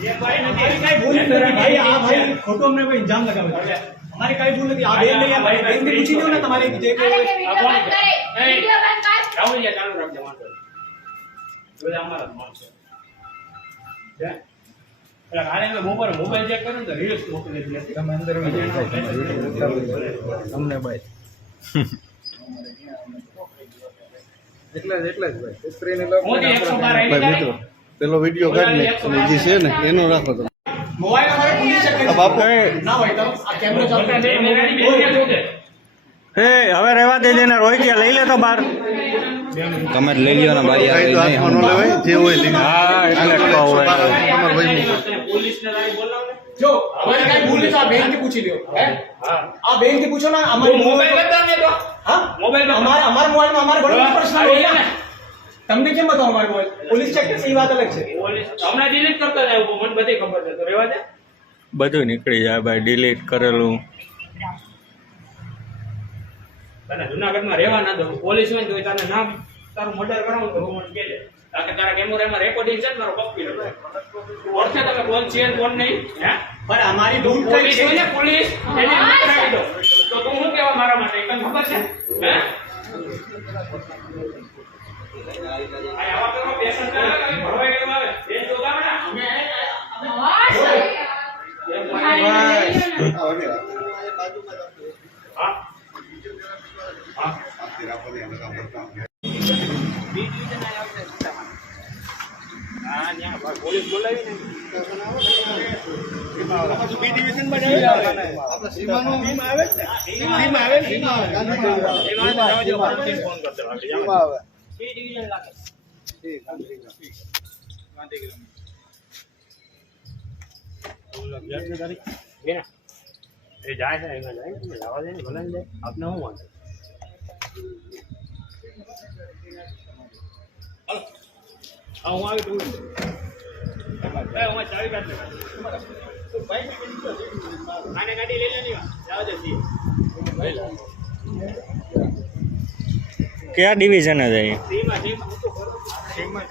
ये भाई नहीं कई भूल नहीं भाई आ भाई फोटो हमने कोई इंजाम लगावे हमारी कई भूल नहीं आ बेन नहीं है भाई बेन भी पूछी दो ना तुम्हारे जे को वीडियो बंद कर राहुल ये चालू रख जमा कर बोले हमारा मां છે પેલા ગાલે મે મોબાઈલ ચેક કરો તો રીલ્સ મોકલી દીધી તમે અંદર તમને ભાઈ એટલા જ ભાઈ સ્ક્રીન લો મોદી 112 ભાઈ મિત્રો પેલો વિડિયો કાઢ લે અને જે છે ને એનો રાખો તમે મોબાઈલ અમારે પૂછી શકે આ બાપુ ના હોય તો આ કેમેરો ચાલુ કરે એ હવે રહેવા દેજે ને રોહિતિયા લઈ લે તો બાર તમે લઈ લ્યો ને ભાઈ કાઈ તો હાથમાં ન લેવાય જે હોય લઈ હા એટલે તમાર ભાઈ पुलिस ने लाइन बोलना जो हमारे कहीं भूल नहीं तो बैंक की पूछी लियो है हां आप बैंक की पूछो ना हमारे मोबाइल बता दे तो हां मोबाइल में हमारे मोबाइल में हमारे बड़े पर्सनल हो गया તમને કેમ बताओ हमारे मोबाइल पुलिस चेक से ये बात अलग છે હમણાં ડિલીટ કરતા જાય મને બધી ખબર છે તો રહેવા દે બધું નીકળી જાય ભાઈ ડિલીટ કરેલું તને જૂનાગઢમાં રહેવા ના દો પોલીસ હોય તો તને નામ તારું મર્ડર કરાવું તો મને કહે તાકે તારા કેમેરામાં રેકોર્ડિંગ છે મારો કોપી લો ઓળખે તમે કોણ છે કોણ નહીં હે પણ અમારી ભૂલ કઈ છે ને પોલીસ એને કરાવી દો તો તું શું કહેવા મારા માટે તને ખબર છે હે આ આવા પેલો પેશન્ટ કરે કે ભરવાઈ ગયો આવે એ જોગા બેટા અમે હા હા હા ન્યા પોલીસ બોલાવી ને બી ડિવિઝન બનાવી આપણે સીમાનો ટીમ આવે છે ટીમ આવે ફોન કરતો ટીમ આવે બી ડિવિઝન લાગે ઠીક ગાંધીગ્રામ એ જાય છે એમાં જાય તમે જવા દે ને ભલે જાય આપને શું વાંધો હાલો હું આવી તું હું ચાવી કાઢ લે આને ગાડી લઈ લે ની જાવ દે સી કયા ડિવિઝન જાય સીમાં સીમાં